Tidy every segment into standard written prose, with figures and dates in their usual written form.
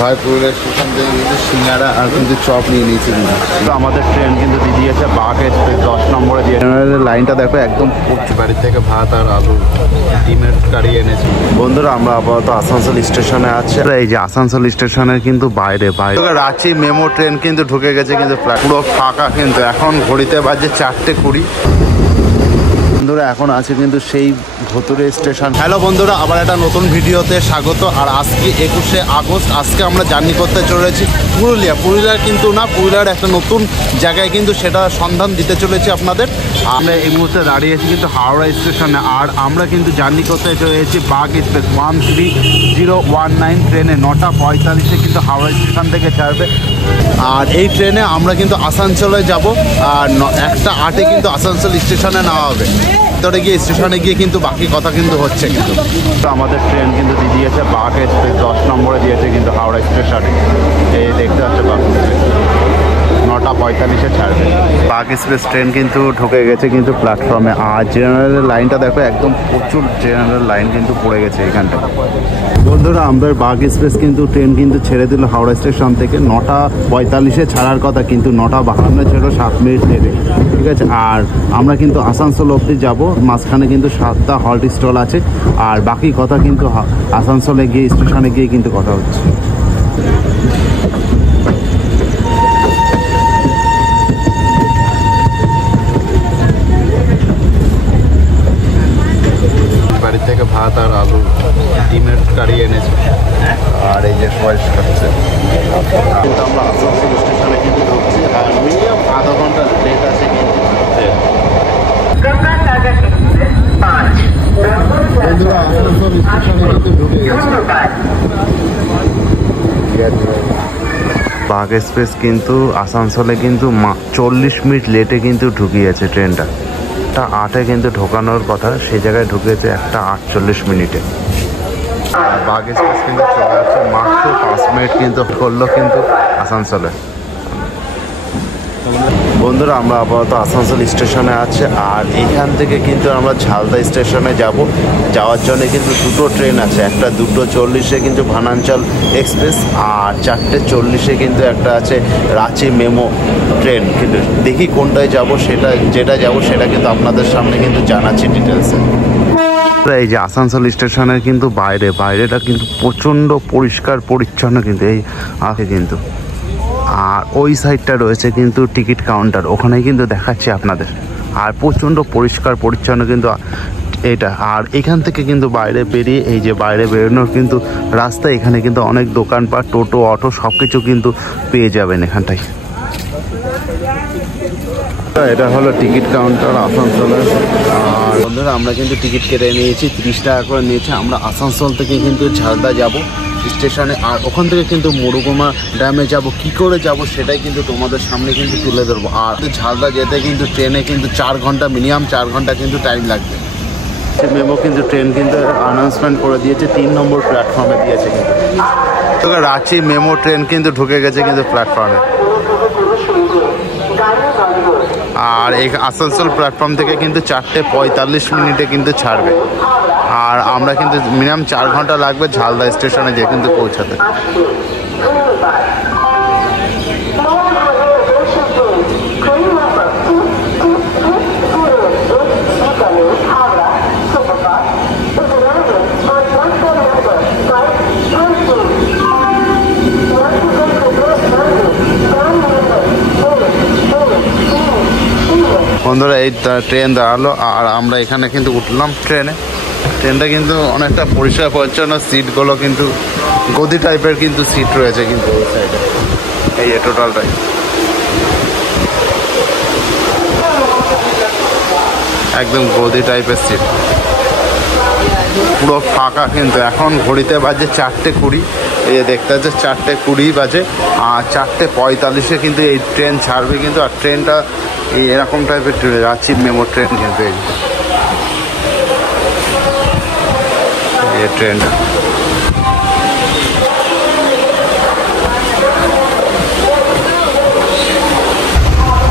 ভাই পুরুলিয়া স্টেশন থেকে কিন্তু সিঙ্গারা আর কিন্তু চপ নিয়ে নিয়েছি। আমাদের ট্রেন কিন্তু দিয়ে দিয়েছে বাঘ এক্সপ্রেস 10 নম্বরে দিয়ে। লাইনটা দেখো একদম বাড়ি থেকে ভাত আর আলু ডিমের কারি এনেছি। বন্ধুরা আমরা আপাতত আসানসোল স্টেশনে আছি। এই যে আসানসোল স্টেশনের কিন্তু বাইরে রাঁচি মেমো ট্রেন কিন্তু ঢুকে গেছে, কিন্তু পুরো ফাঁকা। কিন্তু এখন ঘড়িতে বাজে 4:20। বন্ধুরা এখন আছে কিন্তু সেই ভতুরে স্টেশন। হ্যালো বন্ধুরা, আবার একটা নতুন ভিডিওতে স্বাগত। আর আজকে 21শে আগস্ট। আজকে আমরা জার্নি করতে চলেছি পুরুলিয়ার কিন্তু না, পুরুলিয়ার একটা নতুন জায়গায় কিন্তু সেটা সন্ধান দিতে চলেছি আপনাদের। আমরা এই মুহূর্তে দাঁড়িয়েছি কিন্তু হাওড়া স্টেশনে। আর আমরা কিন্তু জার্নি করতে চলেছি বাঘ এক্সপ্রেস 13019 ট্রেনে 9:45 কিন্তু হাওড়া স্টেশন থেকে ছাড়বে। আর এই ট্রেনে আমরা কিন্তু আসানসোলে যাব। আর 1:08 কিন্তু আসানসোল স্টেশনে নেওয়া হবে। ভিতরে গিয়ে স্টেশনে গিয়ে কিন্তু বাকি কথা কিন্তু হচ্ছে। কিন্তু আমাদের ট্রেন কিন্তু দিয়ে দিয়েছে বাঘ এক্সপ্রেস 10 নম্বরে দিয়েছে কিন্তু হাওড়া স্টেশনে। এই দেখতে পাচ্ছে বাঘ 9:45 ছাড়বে। বাঘ এক্সপ্রেস ট্রেন কিন্তু ঢুকে গেছে কিন্তু প্ল্যাটফর্মে। আর জেনারেল লাইনটা দেখো একদম প্রচুর জেনারেল লাইন কিন্তু পড়ে গেছে এখানটা। বন্ধুরা আমাদের বাঘ এক্সপ্রেস কিন্তু ট্রেন কিন্তু ছেড়ে দিল হাওড়া স্টেশন থেকে 9:45 ছাড়ার কথা, কিন্তু 9:52 ছিল 7 মিনিট লেটে। ঠিক আছে। আর আমরা কিন্তু আসানসোল অবধি যাব। মাঝখানে কিন্তু 7টা হল্ট স্টল আছে। আর বাকি কথা কিন্তু আসানসোলে গিয়ে স্টেশনে গিয়ে কিন্তু কথা হচ্ছে। বাড়ি থেকে ভাত আর আলু ডিমের কারি এনেছি। আর এই যে সবাই খাচ্ছে। কিন্তু আমরা আসানসোল স্টেশনে কিন্তু ঢুকছি। আর মিনিমাম আধা ঘন্টা লেট আছে কিন্তু। বন্ধুরা আসানসোল স্টেশনে কিন্তু ঢুকে গেছে বাঘ এক্সপ্রেস। কিন্তু আসানসোলে কিন্তু 40 মিনিট লেটে কিন্তু ঢুকিয়েছে ট্রেনটা। 1:08 কিন্তু ঢোকানোর কথা, সেই জায়গায় ঢুকেছে 1:48 মিনিটে। আর বাঘ এক্সপ্রেস কিন্তু চলে যাচ্ছে মাত্র 5 মিনিট কিন্তু করলো কিন্তু আসানসোলে। বন্ধুরা আমরা আপাতত আসানসোল স্টেশনে আছি। আর এখান থেকে কিন্তু আমরা ঝালদা স্টেশনে যাব। যাওয়ার জন্য কিন্তু দুটো ট্রেন আছে। একটা 2:40 কিন্তু ভানাঞ্চল এক্সপ্রেস। আর 4:40 কিন্তু একটা আছে রাঁচি মেমো ট্রেন। কিন্তু দেখি কোনটায় যাব, যেটা যাব সেটা কিন্তু আপনাদের সামনে কিন্তু জানাচ্ছি ডিটেলসে। এই যে আসানসোল স্টেশনের কিন্তু বাইরেটা কিন্তু প্রচণ্ড পরিষ্কার পরিচ্ছন্ন কিন্তু এই আছে কিন্তু। আর ওই সাইডটা রয়েছে কিন্তু টিকিট কাউন্টার, ওখানেই কিন্তু দেখাচ্ছি আপনাদের। আর প্রচণ্ড পরিষ্কার পরিচ্ছন্ন কিন্তু এটা। আর এখান থেকে কিন্তু বাইরে বেরিয়ে এই যে বাইরে বেরোনোর কিন্তু রাস্তা, এখানে কিন্তু অনেক দোকানপাট, টোটো, অটো সব কিছু কিন্তু পেয়ে যাবেন এখানটায়। এটা হলো টিকিট কাউন্টার আসানসোলের। আর বন্ধুরা আমরা কিন্তু টিকিট কেটে নিয়েছি, 30 টাকা করে নিয়েছে। আমরা আসানসোল থেকে কিন্তু ঝালদা যাব স্টেশনে। আর ওখান থেকে কিন্তু মুরুগুমা ড্যামে যাব। কি করে যাব সেটাই কিন্তু তোমাদের সামনে কিন্তু তুলে ধরবো। আর ঝালদা যেতে কিন্তু ট্রেনে কিন্তু 4 ঘন্টা, মিনিমাম 4 ঘন্টা কিন্তু টাইম লাগবে। মেমো কিন্তু ট্রেন কিন্তু অ্যানাউন্সমেন্ট করে দিয়েছে, 3 নম্বর প্ল্যাটফর্মে দিয়েছে কিন্তু। রাঁচি মেমো ট্রেন কিন্তু ঢুকে গেছে কিন্তু প্ল্যাটফর্মে। আর এই আসানসোল প্ল্যাটফর্ম থেকে কিন্তু 4:45 মিনিটে কিন্তু ছাড়বে। আর আমরা কিন্তু মিনিমাম 4 ঘন্টা লাগবে ঝালদা স্টেশনে গিয়ে কিন্তু পৌঁছাতে। বন্ধুরা এই ট্রেন দাঁড়ালো। আর আমরা এখানে কিন্তু উঠলাম ট্রেনটা কিন্তু অনেকটা পরিষ্কার পরিচ্ছন্ন। সিটগুলো কিন্তু গদি টাইপের কিন্তু সিট রয়েছে কিন্তু এই সাইডে। এই যে টোটালটাই একদম গদি টাইপের সিট, পুরো ফাঁকা। কিন্তু এখন ঘড়িতে বাজে 4:20। এই যে দেখতে হচ্ছে 4:20 বাজে। আর 4:45 কিন্তু এই ট্রেন ছাড়বে কিন্তু। আর ট্রেনটা এই এরকম টাইপের রাঁচি মেমো ট্রেন কিন্তু এই ট্রেনটা।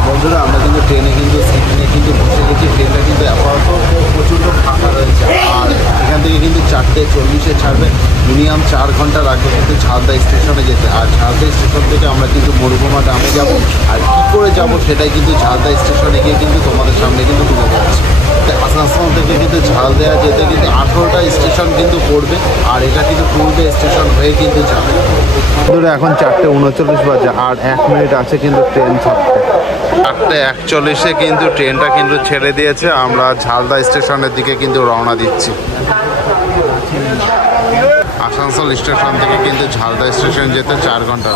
বন্ধুরা আমরা কিন্তু ট্রেনে কিন্তু সিট নিয়ে কিন্তু বসে গেছি। ট্রেনটা কিন্তু আপাতত প্রচণ্ড ফাঁকা রয়েছে। আর এখান থেকে কিন্তু 4:40 ছাড়বে। মিনিমাম 4 ঘন্টা লাগবে কিন্তু ঝালদা স্টেশনে যেতে। আর ঝালদা স্টেশন থেকে আমরা কিন্তু মরুভূমা গ্রামে যাব। আর কী করে যাব সেটাই কিন্তু ঝালদা স্টেশনে গিয়ে কিন্তু তোমাদের সামনে কিন্তু তুলে ধরছি। আসানসোল থেকে কিন্তু ঝালদা যেতে কিন্তু 18টা স্টেশন কিন্তু পড়বে। আর এটা কিন্তু পূর্বে স্টেশন হয়ে কিন্তু যাবে। এখন 4:39 বাজে, আর 1 মিনিট আছে কিন্তু ট্রেন ছাড়তে। 4:41-এ কিন্তু ট্রেনটা কিন্তু ছেড়ে দিয়েছে। আমরা ঝালদা স্টেশনের দিকে কিন্তু রওনা দিচ্ছি। আসানসোল স্টেশন থেকে কিন্তু ঝালদা স্টেশন যেতে 4 ঘন্টা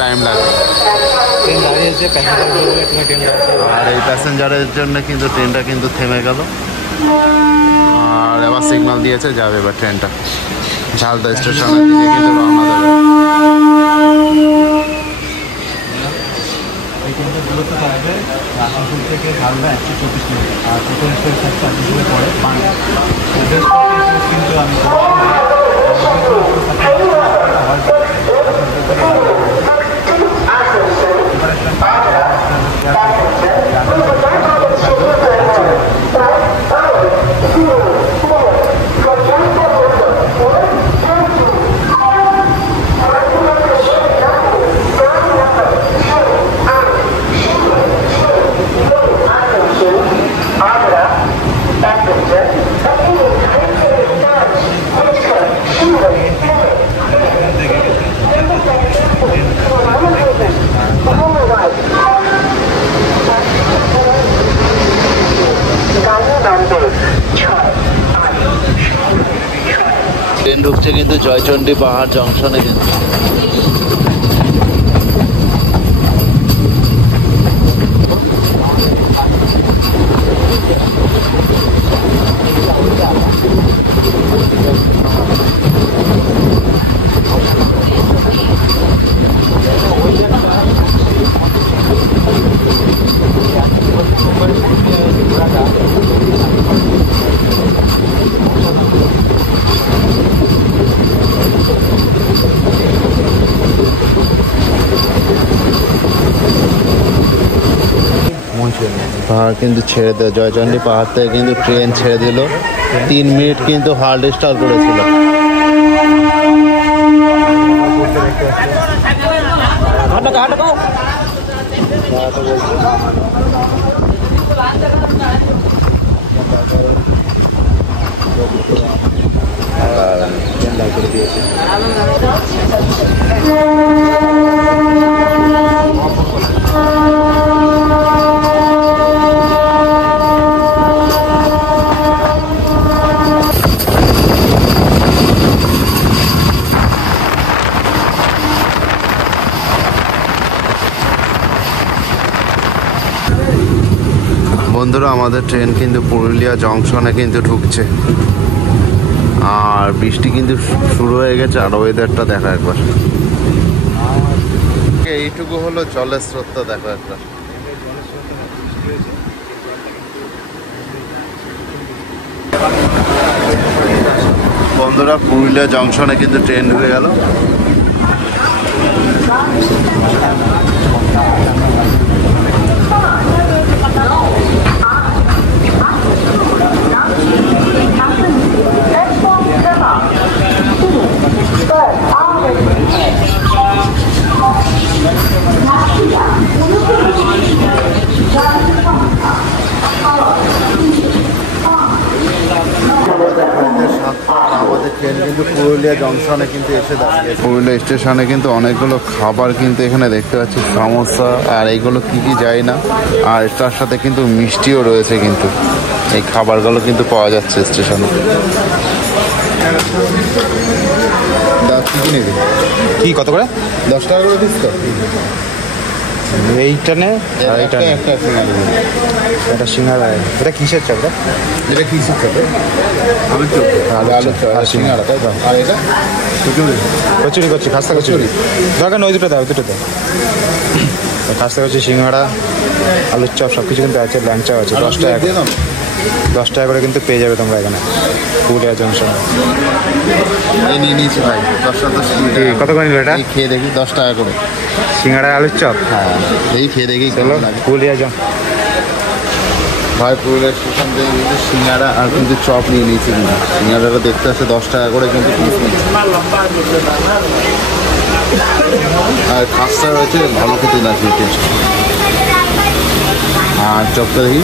টাইম লাগবে। আর এই প্যাসেঞ্জারের জন্য কিন্তু ট্রেনটা কিন্তু থেমে গেল। আর এবার সিগন্যাল দিয়েছে, যাবে এবার ট্রেনটা ঝালদা স্টেশনের দিকে কিন্তু রওনা দেবে। আসানসোল থেকে ঝালদা 124 মিনিট, আর প্রথম স্টেশন আসানসোলে পড়ে কিন্তু আমি ট্রেন ঢুকছে কিন্তু জয়চণ্ডী পাহাড় জংশনে কিন্তু। পাহাড় কিন্তু ছেড়ে দেয়, জয়চণ্ডী পাহাড় থেকে কিন্তু ট্রেন ছেড়ে দিল। 3 মিনিট কিন্তু হার্ড স্টপ করেছিল। বন্ধুরা, আমাদের ট্রেন কিন্তু পুরুলিয়া জংশনে কিন্তু ঢুকছে। আর বৃষ্টি কিন্তু শুরু হয়ে গেছে। আর ওয়েদারটা দেখো একবার, এইটুকু হলো জলের স্রোতটা দেখো একবার। বন্ধুরা, পুরুলিয়া জংশনে কিন্তু ট্রেন ঢুকে গেল। আমাদের ট্রেন কিন্তু পুরুলিয়া জংশনে কিন্তু এসে দাঁড়িয়েছে। পুরুলিয়া স্টেশনে কিন্তু অনেকগুলো খাবার কিন্তু এখানে দেখতে পাচ্ছি, সমোসা আর এইগুলো কি কি যায় না। আর তার সাথে কিন্তু মিষ্টিও রয়েছে কিন্তু। এই খাবারগুলো কিন্তু পাওয়া যাচ্ছে স্টেশনে। কি কত করে? 10 টাকা করে দিস তো। এইটা নে, আর এইটা নে। এটা সিঙ্গাড়া। এটা কিসের চাপ? এটা কিসের চাপ? আলুর চপ। আলুর চপ আর সিঙ্গাড়া, তাই তো? আর এটা কচুরি। কচুরি করছি, খাস্তা কচুরি। দরকার ওই দুটো দাও, দুটো দাও। খাস্তা কচুরি, সিঙ্গাড়া, আলুর চপ সব কিছু কিন্তু আছে। ল্যাংচাও আছে। 10 টাকা। 10 টাকা করে কিন্তু পেয়ে যাবে তোমরা এখানে পুরুলিয়া জংশন। এই নিয়ে নিয়েছি ভাই, 10 টাকা। কত করে নিল এটা? খেয়ে দেখি। 10 টাকা করে সিঙ্গাড়া আলুর চপ। হ্যাঁ, এই খেয়ে দেখি। চলো পুরুলিয়া যাও ভাই। পুরুলিয়া স্টেশন থেকে কিন্তু সিঙ্গাড়া আর কিন্তু চপ নিয়ে নিয়েছি। সিঙ্গাড়াটা দেখতে আসছে 10 টাকা করে কিন্তু পিস নিয়েছি। আর খাস্তা রয়েছে, ভালো খেতে লাগবে টেস্ট। আর চপটা দেখি,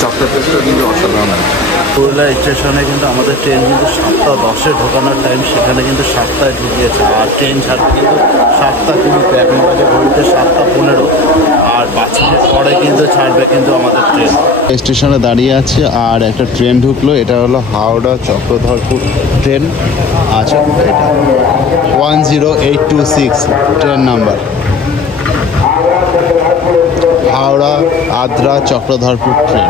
চপটা টেস্টটা কিন্তু অসাধারণ আছে। পুরুলিয়া স্টেশনে কিন্তু আমাদের ট্রেন কিন্তু 7:10 ঢোকানোর টাইম, সেখানে কিন্তু 7টায় ঢুকিয়েছে। আর ট্রেন ছাড়বে কিন্তু 7:20, এখন বাজে ঘড়িতে 7:15, আর 5 মিনিট পরে কিন্তু ছাড়বে কিন্তু আমাদের ট্রেন। স্টেশনে দাঁড়িয়ে আছে আর একটা ট্রেন ঢুকলো, এটা হলো হাওড়া চক্রধরপুর ট্রেন আছে, এটা 10826 train number, Howrah Adra Chakradharpur train.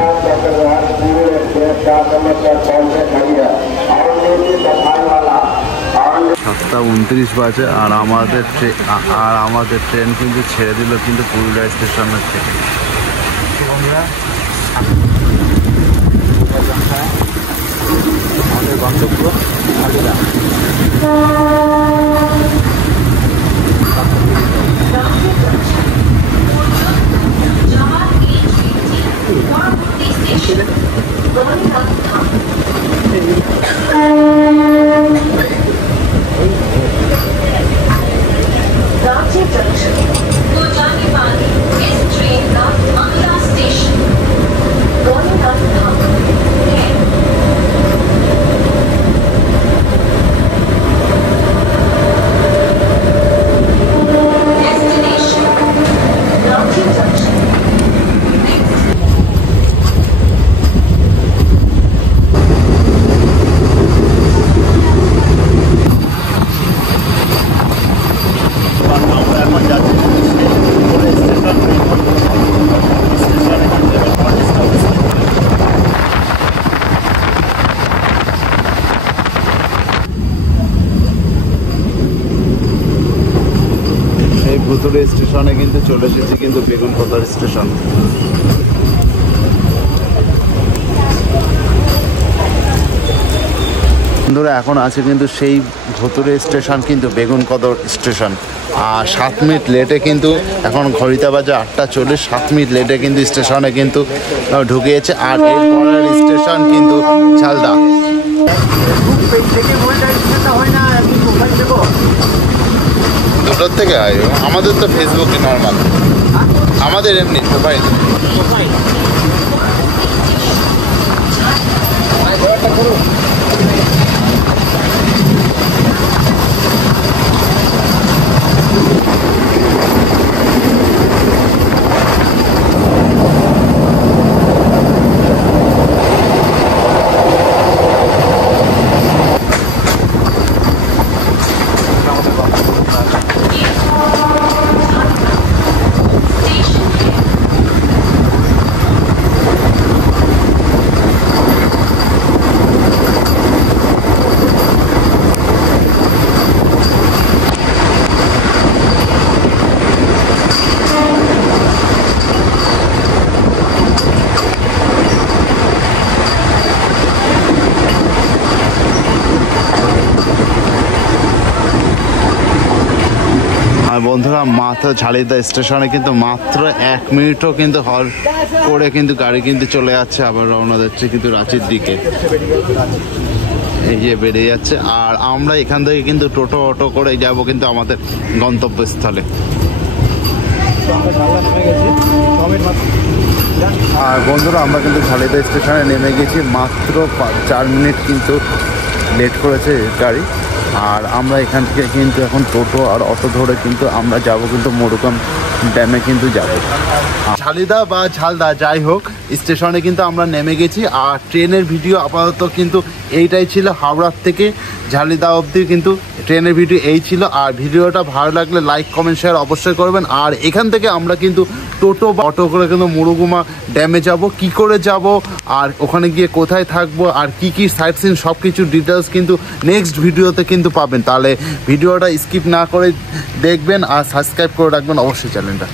7:29 বাজে আর আমাদের ট্রেন কিন্তু ছেড়ে দিল কিন্তু পুরুলিয়া স্টেশনের থেকে। আমাদের গন্তব্য ঝালিদা। ভুতুড়ে স্টেশনে কিন্তু চলে এসেছি কিন্তু বেগুনকোদার স্টেশন। বন্ধুরা এখন আছে কিন্তু সেই ভুতুড়ে স্টেশন কিন্তু বেগুনকোদর স্টেশন। আর 7 মিনিট লেটে কিন্তু এখন ঘড়িতে বাজে 8:40, 7 মিনিট লেটে কিন্তু স্টেশনে কিন্তু ঢুকিয়েছে। আর এর পরের স্টেশন কিন্তু ঝালদা। দুটোর থেকে আয়, আমাদের তো ফেসবুকে নর্মাল, আমাদের এমনি প্রোফাইল। বন্ধুরা মাত্র ঝালিদা স্টেশনে কিন্তু মাত্র 1 মিনিটও কিন্তু হল্ট করে কিন্তু গাড়ি কিন্তু চলে যাচ্ছে, আবার রওনা দিচ্ছে কিন্তু রাঁচির দিকে। এই যে বেরিয়ে যাচ্ছে। আর আমরা এখান থেকে কিন্তু টোটো অটো করে যাব কিন্তু আমাদের গন্তব্যস্থলে। আর বন্ধুরা আমরা কিন্তু ঝালিদা স্টেশনে নেমে গেছি, মাত্র 4 মিনিট কিন্তু লেট করেছে গাড়ি। আর আমরা এখান থেকে কিন্তু এখন টোটো আর অটো ধরে কিন্তু আমরা যাব কিন্তু মরুকাম ড্যামে কিন্তু যাব। ঝালিদা বা ঝালদা যাই হোক, স্টেশনে কিন্তু আমরা নেমে গেছি। আর ট্রেনের ভিডিও আপাতত কিন্তু এইটাই ছিল, হাওড়ার থেকে ঝালিদা অবধি কিন্তু ট্রেনের ভিডিও এই ছিল। আর ভিডিওটা ভালো লাগলে লাইক কমেন্ট শেয়ার অবশ্যই করবেন। আর এখান থেকে আমরা কিন্তু টোটো বা অটো করে কিন্তু মুরুগুমা ড্যামে যাব, কি করে যাব আর ওখানে গিয়ে কোথায় থাকবো আর কি কি সাইট সিন সব কিছু ডিটেলস কিন্তু নেক্সট ভিডিওতে কিন্তু পাবেন। তাহলে ভিডিওটা স্কিপ না করে দেখবেন আর সাবস্ক্রাইব করে রাখবেন অবশ্যই চ্যানেলটা।